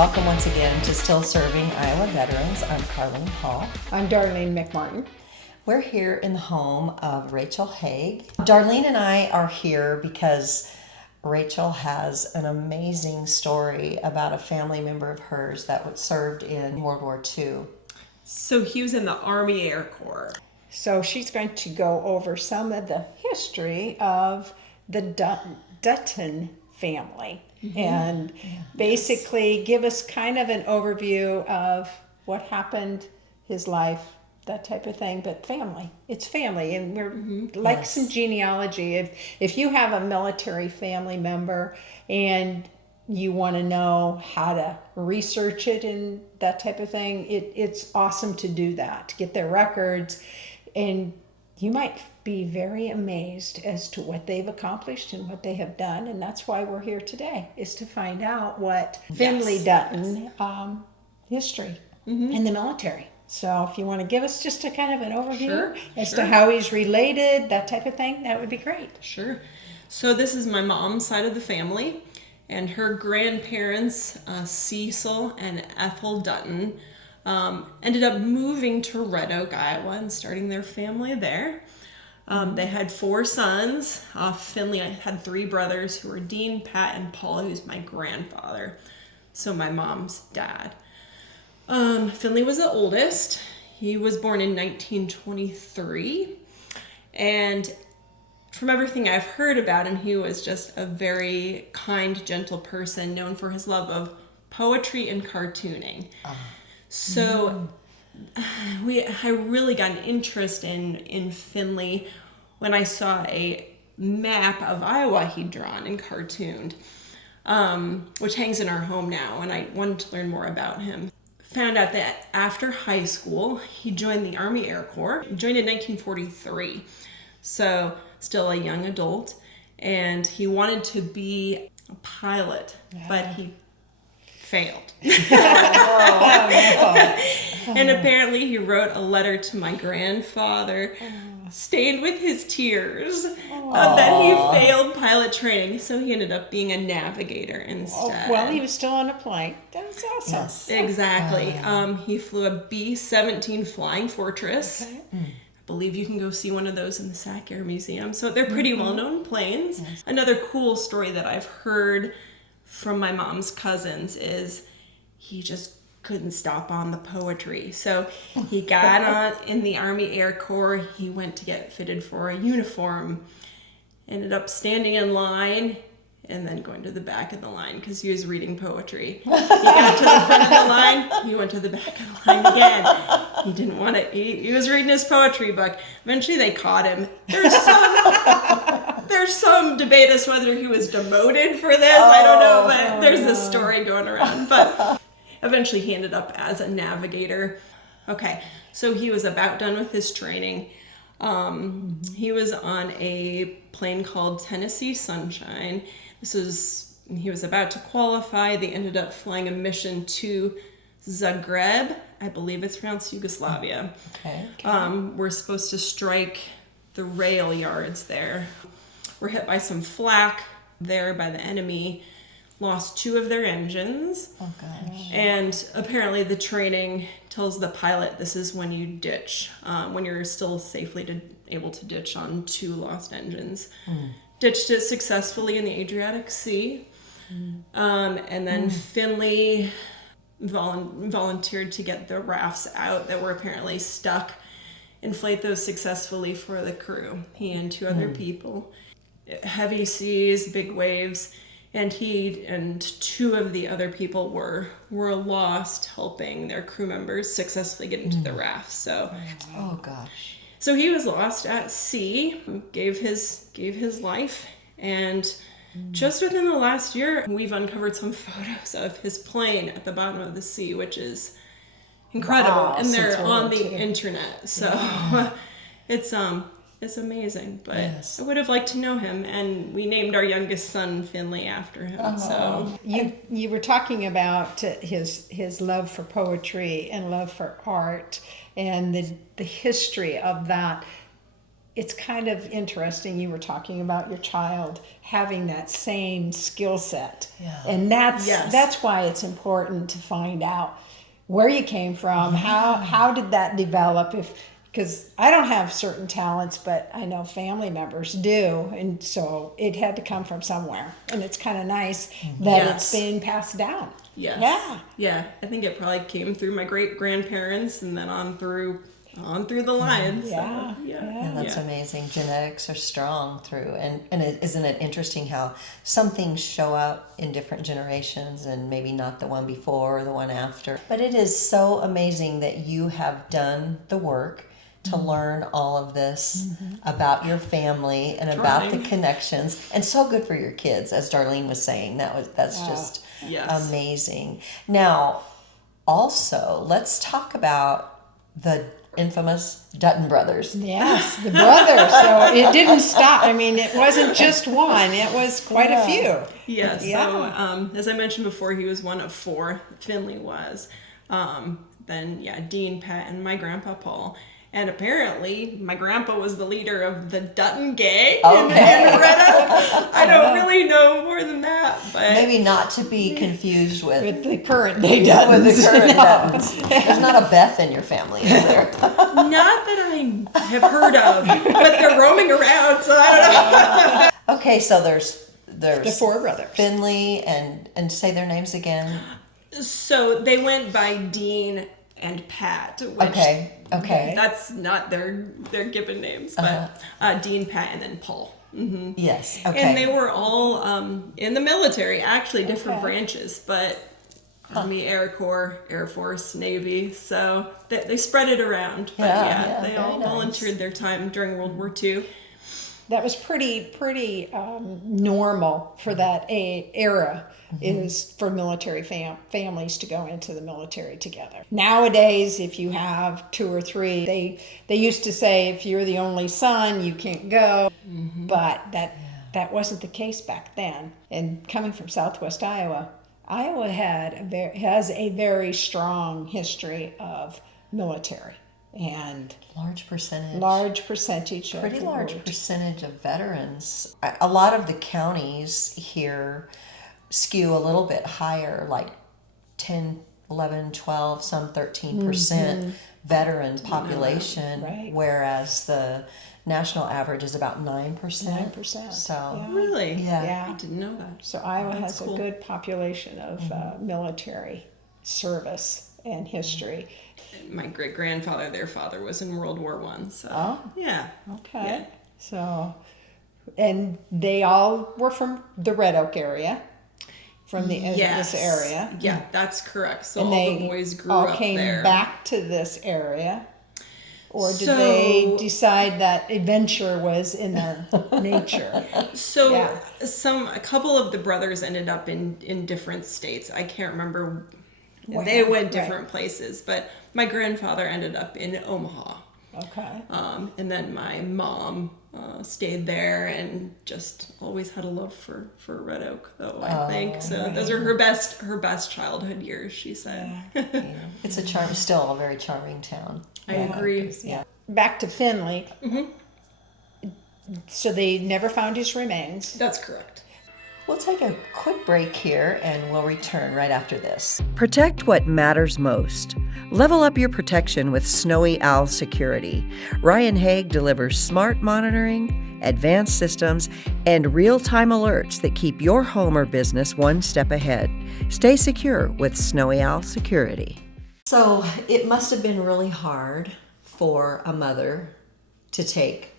welcome once again to Still Serving Iowa Veterans. I'm Carlene Hall. I'm Darlene McMartin. We're here in the home of Rachel Haag. Darlene and I are here because Rachel has an amazing story about a family member of hers that served in World War II. So he was in the Army Air Corps. So she's going to go over some of the history of the Dutton family and basically give us kind of an overview of what happened, his life, that type of thing. But family, it's family, and we're like some genealogy. If you have a military family member and you want to know how to research it and that type of thing, it's awesome to do that, to get their records. And you might be very amazed as to what they've accomplished and what they have done. And that's why we're here today, is to find out what Finley Dutton history in the military. So if you want to give us just a kind of an overview as to how he's related, that type of thing, that would be great. Sure. So this is my mom's side of the family, and her grandparents, Cecil and Ethel Dutton, ended up moving to Red Oak, Iowa, and starting their family there. They had 4 sons. Finley had 3 brothers who were Dean, Pat, and Paul, who's my grandfather, so my mom's dad. Finley was the oldest. He was born in 1923, and from everything I've heard about him, he was just a very kind, gentle person, known for his love of poetry and cartooning. So I really got an interest in Finley when I saw a map of Iowa he'd drawn and cartooned, which hangs in our home now, and I wanted to learn more about him. Found out that after high school, he joined the Army Air Corps. He joined in 1943, so still a young adult, and he wanted to be a pilot, but he failed. And apparently he wrote a letter to my grandfather, stained with his tears, that he failed pilot training, so he ended up being a navigator instead. Well, he was still on a plane. That was awesome. Yes. Exactly. He flew a B-17 Flying Fortress. Okay. I believe you can go see one of those in the Sac Air Museum. So they're pretty well-known planes. Yes. Another cool story that I've heard from my mom's cousins is he just couldn't stop on the poetry. So he got on in the Army Air Corps. He went to get fitted for a uniform, ended up standing in line and then going to the back of the line because he was reading poetry. He got to the front of the line, he went to the back of the line again. He didn't want it. He was reading his poetry book. Eventually they caught him. There's some debate as to whether he was demoted for this. I don't know, but there's this story going around. But eventually he ended up as a navigator. Okay, so he was about done with his training. He was on a plane called Tennessee Sunshine. He was about to qualify. They ended up flying a mission to Zagreb. I believe it's pronounced Yugoslavia. Okay. We're supposed to strike the rail yards there. Were hit by some flak there by the enemy. Lost 2 of their engines. Oh, gosh. And apparently the training tells the pilot this is when you ditch, when you're still safely able to ditch on 2 lost engines. Ditched it successfully in the Adriatic Sea. And then Finley volunteered to get the rafts out that were apparently stuck, inflate those successfully for the crew, he and 2 other people. Heavy seas, big waves. And he and 2 of the other people were lost helping their crew members successfully get into the raft. So, Oh, gosh. so he was lost at sea, gave his life, and just within the last year, we've uncovered some photos of his plane at the bottom of the sea, which is incredible, Wow, and they're since World on War the II. internet. So it's amazing, but Yes. I would have liked to know him, and we named our youngest son Finley after him. So You were talking about his love for poetry and love for art and the history of that. it's kind of interesting. You were talking about your child having that same skill set. Yeah. And that's Yes. that's why it's important to find out where you came from, how did that develop, because I don't have certain talents, but I know family members do, and so it had to come from somewhere. And it's kind of nice that it's Yes. being passed down. Yes. Yeah. Yeah. I think it probably came through my great grandparents and then on through the lines. So, Yeah. Yeah, that's Yeah. amazing. Genetics are strong through, and isn't it interesting how some things show up in different generations and maybe not the one before or the one after. But it is so amazing that you have done the work to learn all of this about your family and about the Trying. connections, and so good for your kids, as Darlene was saying. That's just Yes. amazing. Now, also, let's talk about the infamous Dutton brothers. Yes, the brothers. So it didn't stop. I mean, it wasn't just one. It was quite a few. Yeah, so Yeah. as I mentioned before, he was one of four. Finley was. Then, Dean, Pat, and my grandpa Paul. And apparently, my grandpa was the leader of the Dutton gang in Red Oak. I don't really know more than that, but Maybe not to be confused with The current day Duttons. the current Duttons. There's not a Beth in your family, is there? not that I have heard of. But they're roaming around, so I don't know. Okay, so there's The four brothers. Finley and say their names again. So they went by Dean and Pat. Which Okay. That's not their given names, but Dean, Pat, and then Paul. Yes. Okay. And they were all in the military, actually, different Okay. branches, but Army, Air Corps, Air Force, Navy. So they spread it around. But Yeah, they very all nice. volunteered their time during World War II. That was pretty normal for that era. Is for military families to go into the military together. Nowadays, if you have two or three, they used to say if you're the only son, you can't go. But that wasn't the case back then. And coming from Southwest Iowa, Iowa has a very strong history of military and large percentage. large percentage of Pretty large percentage of veterans. A lot of the counties here skew a little bit higher, like 10, 11, 12, some 13% veteran population, Right. whereas the national average is about 9%. 9%. So, Yeah. Really? yeah. Yeah. I didn't know that. So Iowa That's has cool. a good population of military service and history. My great grandfather, their father, was in World War I. So Oh. yeah. Okay. Yeah. So, and they all were from the Red Oak area, from this area. Yeah, that's correct. So And all they the boys grew all up came there. back to this area. Or did So- they decide that adventure was in their nature? So Yeah. a couple of the brothers ended up in different states. I can't remember. They went different places, but my grandfather ended up in Omaha. Okay. And then my mom stayed there and just always had a love for Red Oak, though, I think. So those are her best childhood years, she said. Yeah. It's still a very charming town. I agree. Yeah. Back to Finley. So they never found his remains. That's correct. We'll take a quick break here and we'll return right after this. Protect what matters most. Level up your protection with Snowy Owl Security. Ryan Haag delivers smart monitoring, advanced systems, and real-time alerts that keep your home or business one step ahead. Stay secure with Snowy Owl Security. So it must have been really hard for a mother to take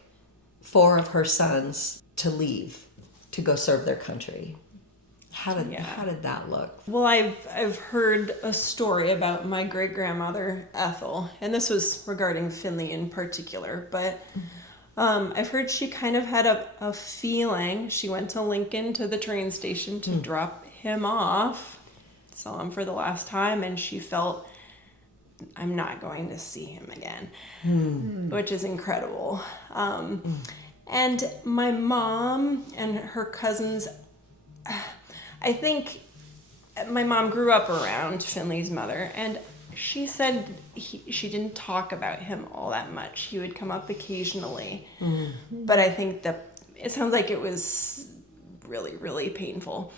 4 of her sons to leave to go serve their country. How did that look? Well, I've heard a story about my great grandmother Ethel, and this was regarding Finley in particular. But I've heard she kind of had a feeling. She went to Lincoln to the train station to drop him off, saw him for the last time, and she felt, I'm not going to see him again, which is incredible. And my mom and her cousins, I think my mom grew up around Finley's mother, and she said she didn't talk about him all that much. He would come up occasionally, but I think it sounds like it was really, really painful.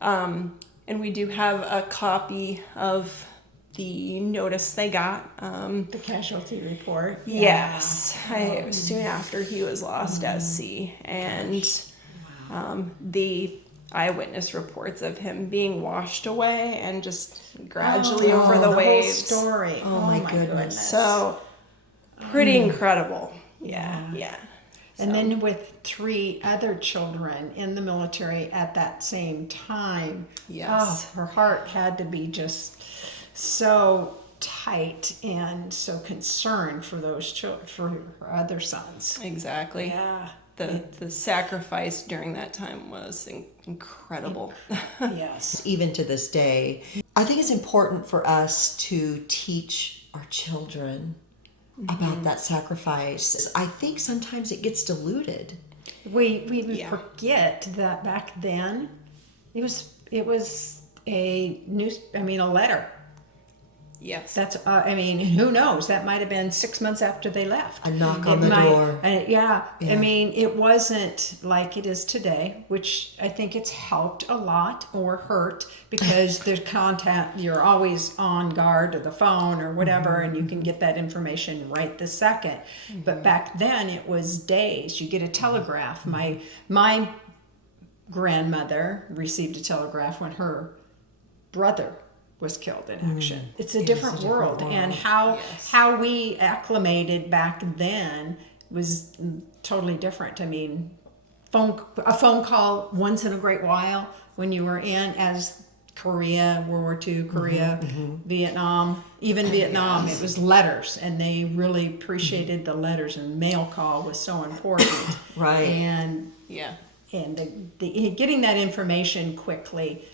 And we do have a copy of the notice they got. The casualty report. Yes, it was soon after he was lost at sea, and the eyewitness reports of him being washed away and just gradually over the waves. Whole story. Oh, my goodness. So pretty incredible. Yeah. And then with 3 other children in the military at that same time. Yes. Her heart had to be just so tight and so concerned for those children, for her other sons. Exactly. Yeah. The sacrifice during that time was incredible. Yes. Even to this day, I think it's important for us to teach our children about that sacrifice. I think sometimes it gets diluted. We forget that back then it was a letter. Yes. That's who knows? That might have been 6 months after they left. A knock on the door. Yeah. I mean, it wasn't like it is today, which I think it's helped a lot or hurt because there's contact. You're always on guard or the phone or whatever, and you can get that information right this second. But back then, it was days. You get a telegraph. My grandmother received a telegraph when her brother was killed in action. It's a different world, and how we acclimated back then was totally different. I mean, a phone call once in a great while when you were in as Korea, World War II, Korea, Vietnam, even Vietnam, it was letters, and they really appreciated the letters, and mail call was so important. Right. And the getting that information quickly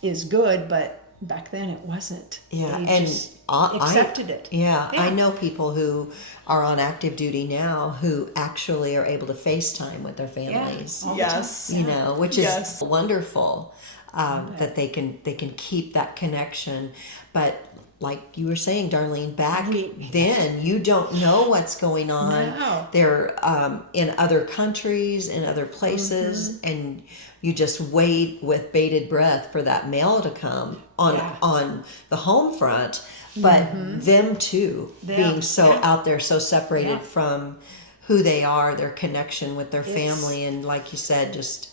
is good, but back then it wasn't. Yeah, They and just accepted it. Yeah, I know people who are on active duty now who actually are able to FaceTime with their families. All the Yes. time. You know, which is wonderful that they can keep that connection. But like you were saying, Darlene, back then you don't know what's going on. No. They're in other countries, in other places, and you just wait with bated breath for that mail to come on the home front. But them too, being so out there, so separated from who they are, their connection with their family, and like you said, just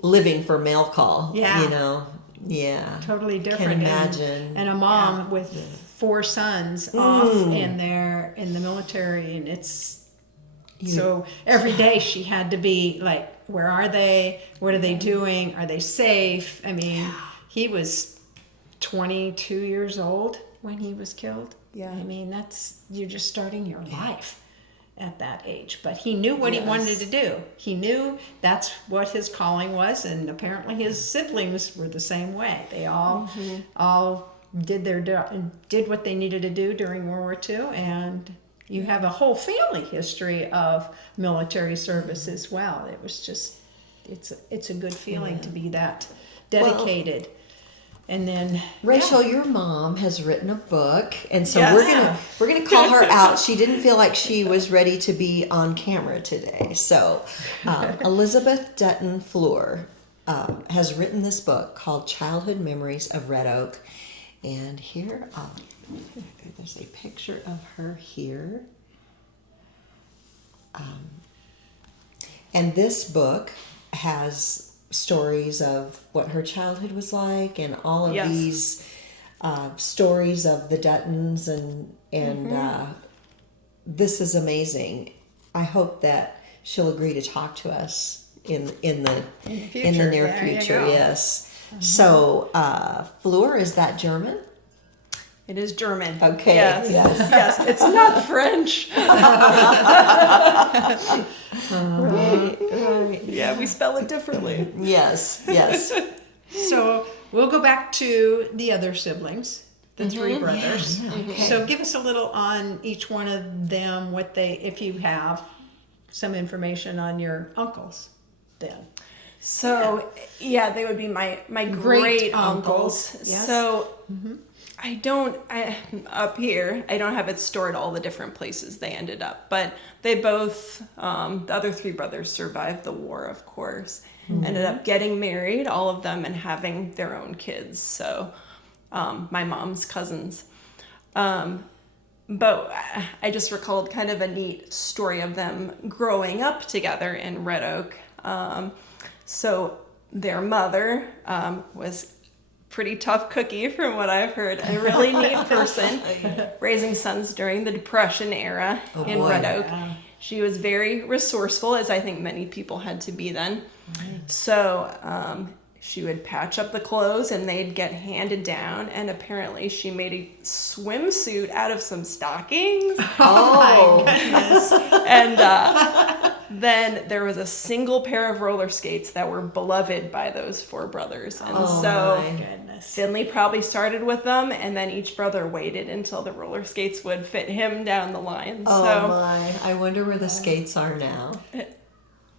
living for mail call. Yeah. You know, Totally different. Can imagine. And a mom with 4 sons off, and they're in the military, and it's so every day she had to be like, where are they? What are they doing? Are they safe? I mean, he was 22 years old when he was killed. Yeah. I mean, you're just starting your life at that age. But he knew what he wanted to do. He knew that's what his calling was, and apparently his siblings were the same way. They all did what they needed to do during World War II, and you have a whole family history of military service as well. It was just, it's a good feeling to be that dedicated. And then Rachel, your mom has written a book, and so Yes. we're gonna call her out. She didn't feel like she was ready to be on camera today. So Elizabeth Dutton Fluehr has written this book called Childhood Memories of Red Oak, and here there's a picture of her here. And this book has stories of what her childhood was like, and all of these stories of the Duttons, and this is amazing. I hope that she'll agree to talk to us in the near future. Yes. So Fluehr, is that German? It is German. Okay. Yes. Yes. Yes. It's not French. right. Yeah, we spell it differently. Yes. Yes. So we'll go back to the other siblings, the 3 brothers. So give us a little on each one of them, if you have some information on your uncles then. So, they would be my great uncles. Yes. So, Up here, I don't have it stored all the different places they ended up, but they both, the other three brothers survived the war, of course, ended up getting married, all of them, and having their own kids. So, my mom's cousins. But I just recalled kind of a neat story of them growing up together in Red Oak. So their mother was pretty tough cookie from what I've heard, a really neat person, raising sons during the Depression era in Red Oak. She was very resourceful, as I think many people had to be then. So she would patch up the clothes and they'd get handed down, and apparently she made a swimsuit out of some stockings. Oh, my goodness. And then there was a single pair of roller skates that were beloved by those four brothers. And so my goodness. Finley probably started with them, and then each brother waited until the roller skates would fit him down the line. Oh So my! I wonder where the skates are now.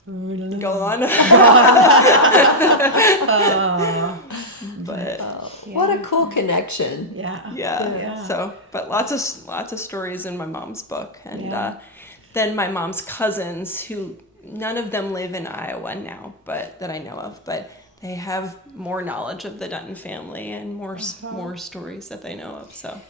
go on. But What a cool connection! yeah. So, but lots of stories in my mom's book, and then my mom's cousins, who none of them live in Iowa now, but that I know of, but they have more knowledge of the Dutton family and more stories that they know of. So.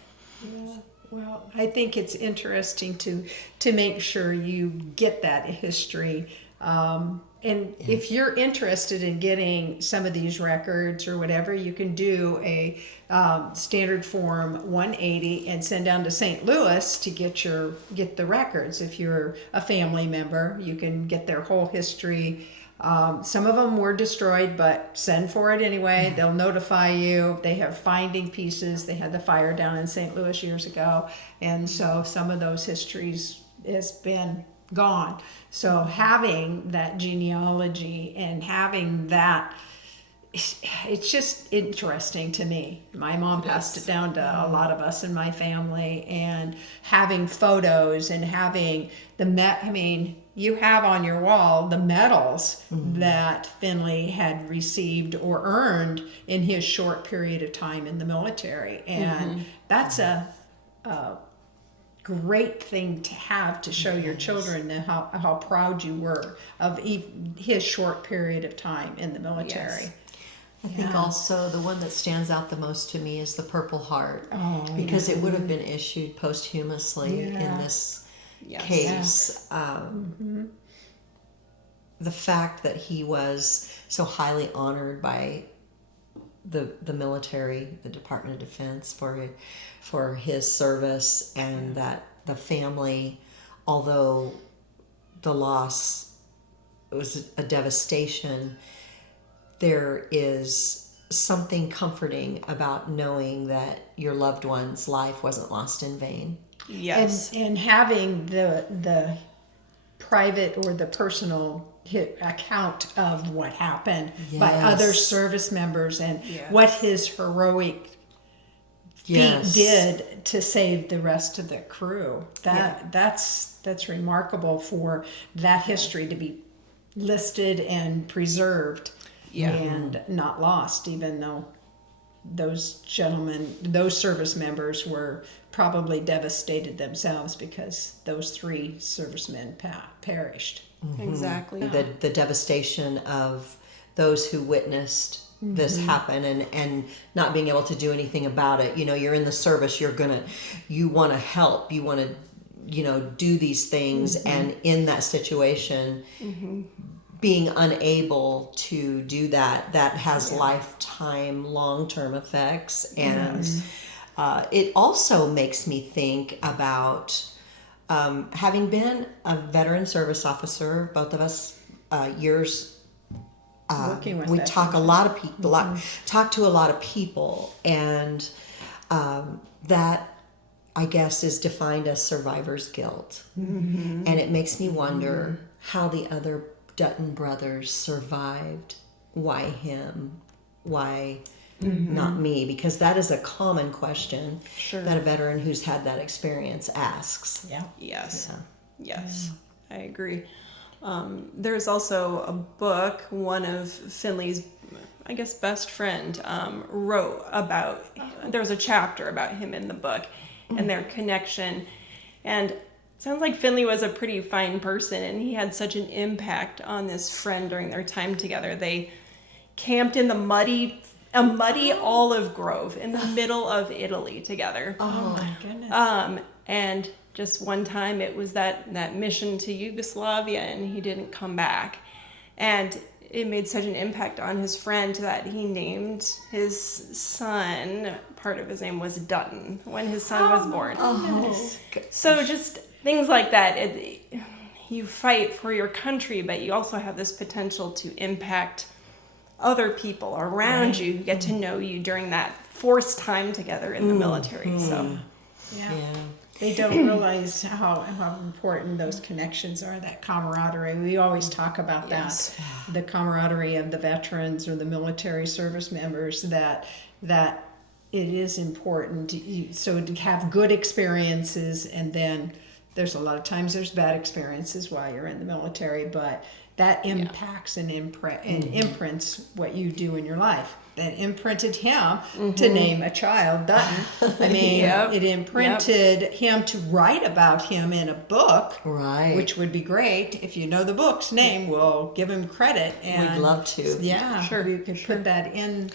Yeah. Well, I think it's interesting to make sure you get that history. And if you're interested in getting some of these records or whatever, you can do a standard form 180 and send down to St. Louis to get the records. If you're a family member, you can get their whole history. Some of them were destroyed, but send for it anyway. They'll notify you. They have finding pieces. They had the fire down in St. Louis years ago, and so some of those histories has been gone. So having that genealogy and having that, it's just interesting to me. My mom passed it down to a lot of us in my family, and having photos and having you have on your wall the medals that Finley had received or earned in his short period of time in the military, and that's a great thing to have to show your children how proud you were of his short period of time in the military. Yes. I think also the one that stands out the most to me is the Purple Heart, because it would have been issued posthumously in this case. The fact that he was so highly honored by the military, the Department of Defense, for his service, and that the family, although the loss was a devastation, there is something comforting about knowing that your loved one's life wasn't lost in vain. Yes. And having the private or the personal account of what happened by other service members and what his heroic feat did to save the rest of the crew. That's remarkable for that history to be listed and preserved and not lost, even though those service members were probably devastated themselves because those three servicemen perished. Exactly. The devastation of those who witnessed this happen and not being able to do anything about it. You're in the service, you want to help, you want to, do these things, and in that situation, being unable to do that has lifetime, long-term effects. And it also makes me think about having been a veteran service officer, both of us years Working with we that talk a lot of people, talk to a lot of people, and that I guess is defined as survivor's guilt, and it makes me wonder how the other Dutton brothers survived. Why him? Why not me? Because that is a common question that a veteran who's had that experience asks. Yes. I agree. There's also a book, one of Finley's, I guess, best friend wrote about, there was a chapter about him in the book and their connection. And it sounds like Finley was a pretty fine person, and he had such an impact on this friend during their time together. They camped in a muddy olive grove in the middle of Italy together. Oh my goodness. And just one time it was that mission to Yugoslavia, and he didn't come back. And it made such an impact on his friend that he named his son, part of his name was Dutton, when his son was born. Oh, So just things like that. You fight for your country, but you also have this potential to impact other people around you who get to know you during that forced time together in the military. So Yeah. yeah. They don't realize how important those connections are, that camaraderie. We always talk about Yes. that, the camaraderie of the veterans or the military service members, that it is important so to have good experiences, and then there's a lot of times there's bad experiences while you're in the military, but that impacts and imprints what you do in your life. That imprinted him to name a child Dutton. I mean, it imprinted him to write about him in a book, Right. which would be great. If you know the book's name, we'll give him credit. And We'd love to. Yeah, Sure, we could put that in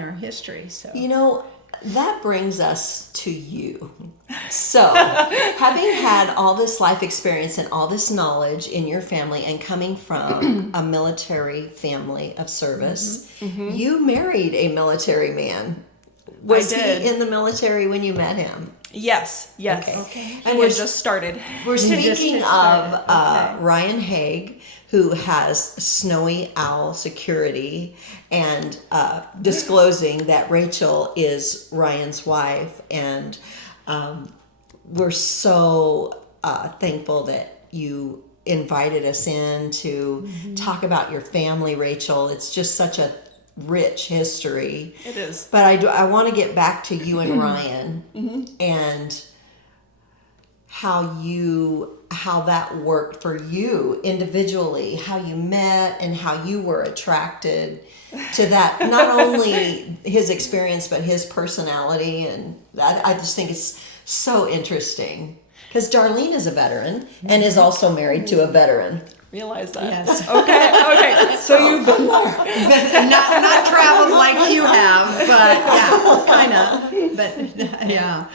our history. So You know, that brings us to you. So, having had all this life experience and all this knowledge in your family and coming from a military family of service, you married a military man. Was I did. he in the military when you met him? yes. Okay. And we just started. We're just speaking get of started. Okay. Ryan Haag, who has Snowy Owl Security, and disclosing that Rachel is Ryan's wife. And we're so thankful that you invited us in to talk about your family, Rachel. It's just such a rich history. It is. But I want to get back to you and Ryan and how that worked for you individually, how you met and how you were attracted to that, not only his experience but his personality. And I just think it's so interesting because Darlene is a veteran and is also married to a veteran. Realize that. Yes. Okay. So you've been there. not traveled like you have, but yeah, kind of. But yeah,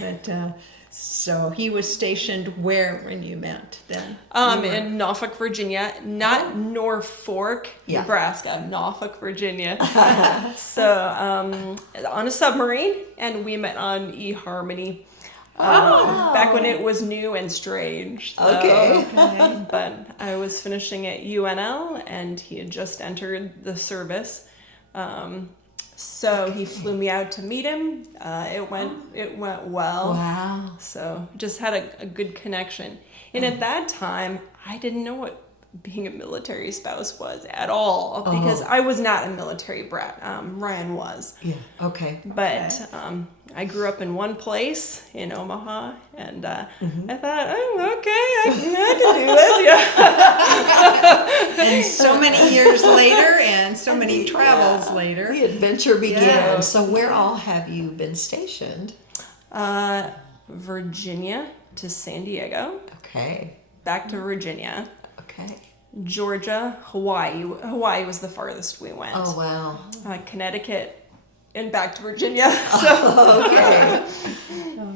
but so he was stationed where when you met then? In Norfolk, Virginia, not Norfolk, Yeah. Nebraska, Norfolk, Virginia. So on a submarine, and we met on eHarmony. Back when it was new and strange. So, Okay. But I was finishing at UNL, and he had just entered the service. So he flew me out to meet him. It went well. Wow. So just had a good connection. And at that time, I didn't know what being a military spouse was at all, because I was not a military brat. Ryan was. Yeah. Okay. But I grew up in one place in Omaha, and I thought, oh, okay, I can do this. Yeah. And so many years later, and so many travels later. The adventure began. Yeah. So where all have you been stationed? Virginia to San Diego, Okay. back to Virginia, Okay. Georgia, Hawaii. Hawaii was the farthest we went. Oh, wow. Connecticut, and back to Virginia. So. Okay.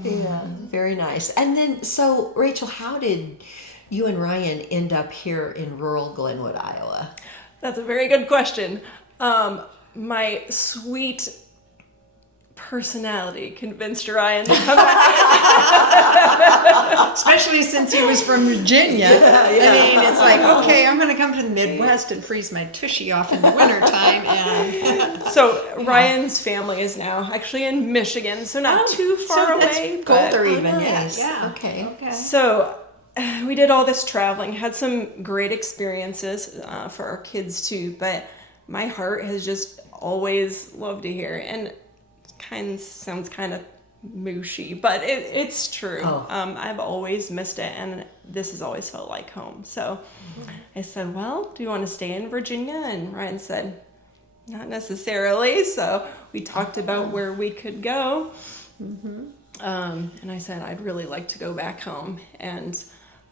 Yeah, very nice. And then, so Rachel, how did you and Ryan end up here in rural Glenwood, Iowa? That's a very good question. My sweet personality convinced Ryan to come back. Especially since he was from Virginia. I mean, it's like, okay, I'm going to come to the Midwest and freeze my tushy off in the wintertime. And So Ryan's family is now actually in Michigan, so not too far away. but- Colder even, nice. yes. Yeah. Okay. So we did all this traveling, had some great experiences for our kids too, but my heart has just always loved it here. And sounds kind of mushy, but it's true. Oh. I've always missed it, and this has always felt like home. So I said, well, do you want to stay in Virginia? And Ryan said, not necessarily. So we talked about where we could go. And I said, I'd really like to go back home. And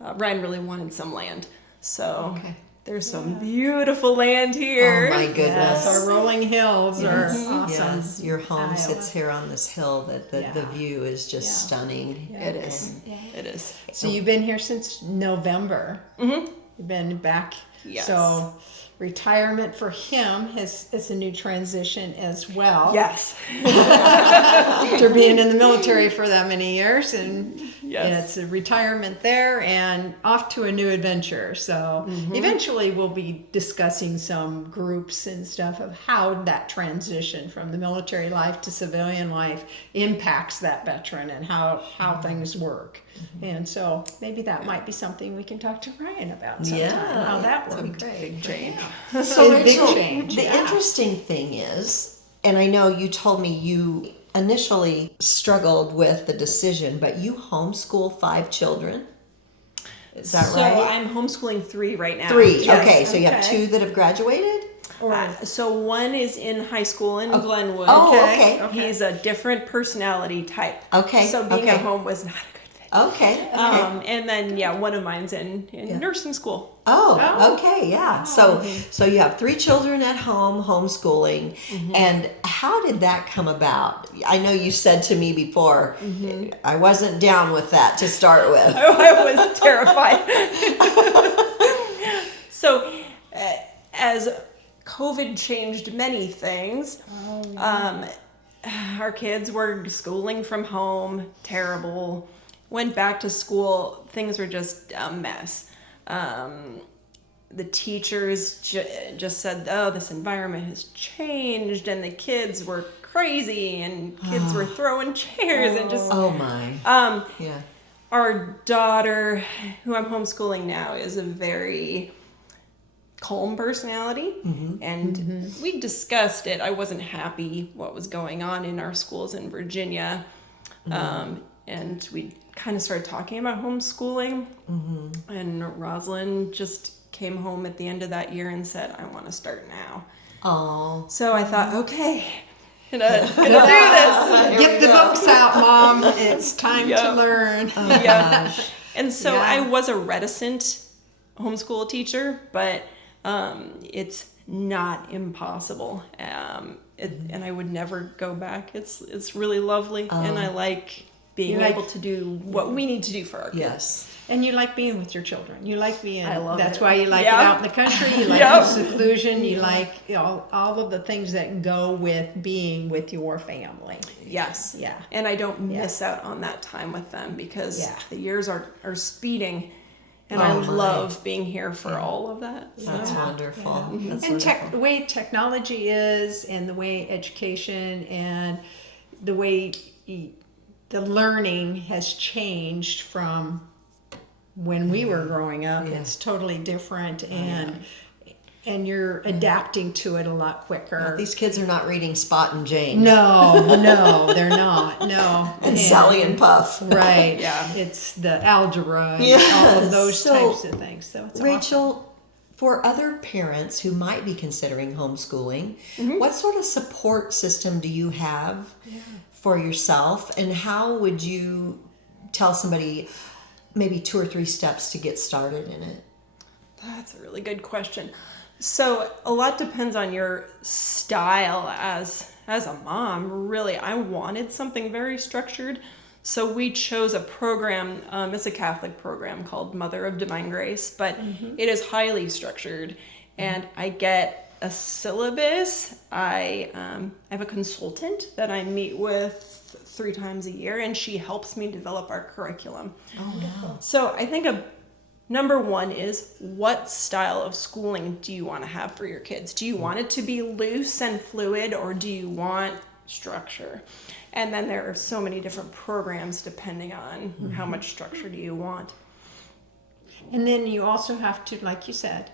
Ryan really wanted some land. So there's some beautiful land here. Oh my goodness. Yes, our rolling hills are awesome. Yes, your home Iowa. sits here on this hill that the view is just stunning. It is. It is. So you've been here since November. You've been back. Yes. So retirement for him is a new transition as well. Yes. After being in the military for that many years, and Yes. it's a retirement there and off to a new adventure. So eventually we'll be discussing some groups and stuff of how that transition from the military life to civilian life impacts that veteran and how things work. And so maybe that might be something we can talk to Ryan about sometime. Yeah, How that that'd be worked. Big change. So It's a big Rachel, change, the yeah. interesting thing is, and I know you told me you initially struggled with the decision, but you homeschool 5 children. Is that So right? I'm homeschooling 3 right now. 3. Yes. Okay, so you have Okay. 2 that have graduated? So one is in high school in Glenwood. Oh, okay. He's a different personality type. Okay, So being okay. at home was not a good fit. Okay. And then one of mine's in nursing school. Oh, okay, yeah. So you have 3 children at home, homeschooling, and how did that come about? I know you said to me before, I wasn't down with that to start with. I was terrified. So, as COVID changed many things, our kids were schooling from home, terrible. Went back to school, things were just a mess. The teachers just said, oh, this environment has changed, and the kids were crazy, and kids were throwing chairs and just... Oh my. Yeah. Our daughter, who I'm homeschooling now, is a very calm personality, and we discussed it. I wasn't happy what was going on in our schools in Virginia, and we kind of started talking about homeschooling, and Rosalind just came home at the end of that year and said, I want to start now. Oh. So I thought, okay, gonna do this. Get the books out, Mom. It's time to learn. Yeah. And so Yeah. I was a reticent homeschool teacher, but it's not impossible. And I would never go back. It's really lovely, and I like being You like- able to do what we need to do for our kids. Yes. And you like being with your children. You like being. I love That's it. why you like Yeah. it out in the country. You like Yep. the seclusion. You like all of the things that go with being with your family. Yes. Yeah. And I don't miss out on that time with them because Yeah. the years are speeding, and Oh, I my. love being here for all of that. So. That's wonderful. That's And wonderful. the way technology is, and the way education, and the way the learning has changed from when we were growing up. Yeah. It's totally different, and you're adapting to it a lot quicker. These kids are not reading Spot and Jane. No, they're not. No. And Sally and Puff. Right. Yeah. It's the algebra and Yes. all of those So, types of things. So it's Rachel, for other parents who might be considering homeschooling, what sort of support system do you have for yourself, and how would you tell somebody maybe 2 or 3 steps to get started in it? That's a really good question. So a lot depends on your style as a mom. Really, I wanted something very structured. So we chose a program, it's a Catholic program called Mother of Divine Grace, but it is highly structured, and I get a syllabus. I have a consultant that I meet with 3 times a year, and she helps me develop our curriculum. Oh, wow. So I think number 1 is, what style of schooling do you want to have for your kids? Do you want it to be loose and fluid, or do you want structure? And then there are so many different programs depending on how much structure do you want. And then you also have to, like you said,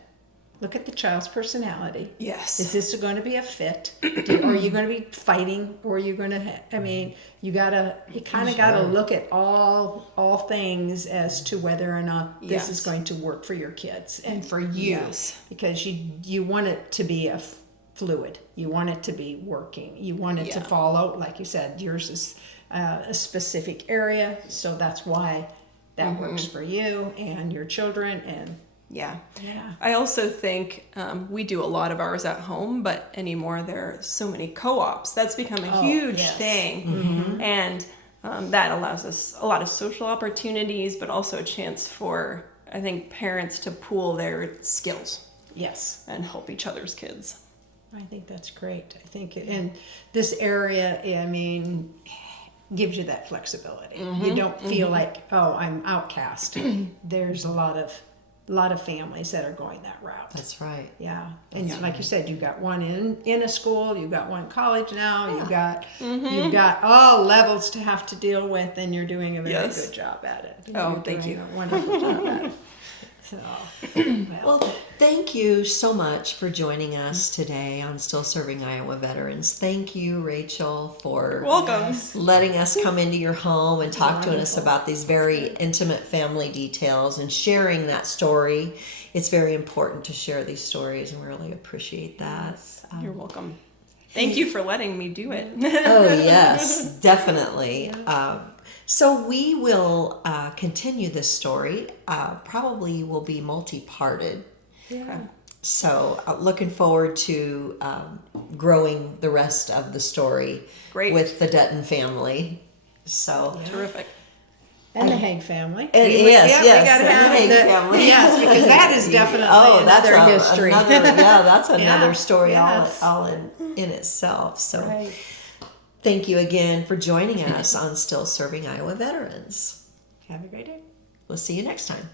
look at the child's personality. Yes. Is this going to be a fit? Are you going to be fighting, or are you going to? I mean, you kind of gotta look at all things as to whether or not this is going to work for your kids and for you, because you want it to be fluid. You want it to be working. You want it to follow, like you said. Yours is a specific area, so that's why that works for you and your children and. Yeah. Yeah. I also think we do a lot of ours at home, but anymore there are so many co-ops. That's become a huge thing. And that allows us a lot of social opportunities, but also a chance for, I think, parents to pool their skills. Yes. And help each other's kids. I think that's great. I think in this area, I mean, gives you that flexibility. You don't feel like, oh, I'm outcast. There's a lot of families that are going that route. That's right. Yeah. And like you said, you've got one in a school, you've got one in college now, you've got all levels to have to deal with, and you're doing a very good job at it. Thank you. A wonderful job at it. So, well, thank you so much for joining us today on Still Serving Iowa Veterans. Thank you, Rachel, for letting us come into your home and talk to us about these very intimate family details and sharing that story. It's very important to share these stories, and we really appreciate that. You're welcome. Thank you for letting me do it. Oh, yes, definitely. So we will continue this story. Probably will be multi-parted. yeah. So looking forward to growing the rest of the story with the Dutton family. So Terrific. And the Haag family. Yes, we gotta have the Haag the family. Yes, because that is definitely another history. That's another Yeah, story yes. all in itself. So thank you again for joining us on Still Serving Iowa Veterans. Have a great day. We'll see you next time.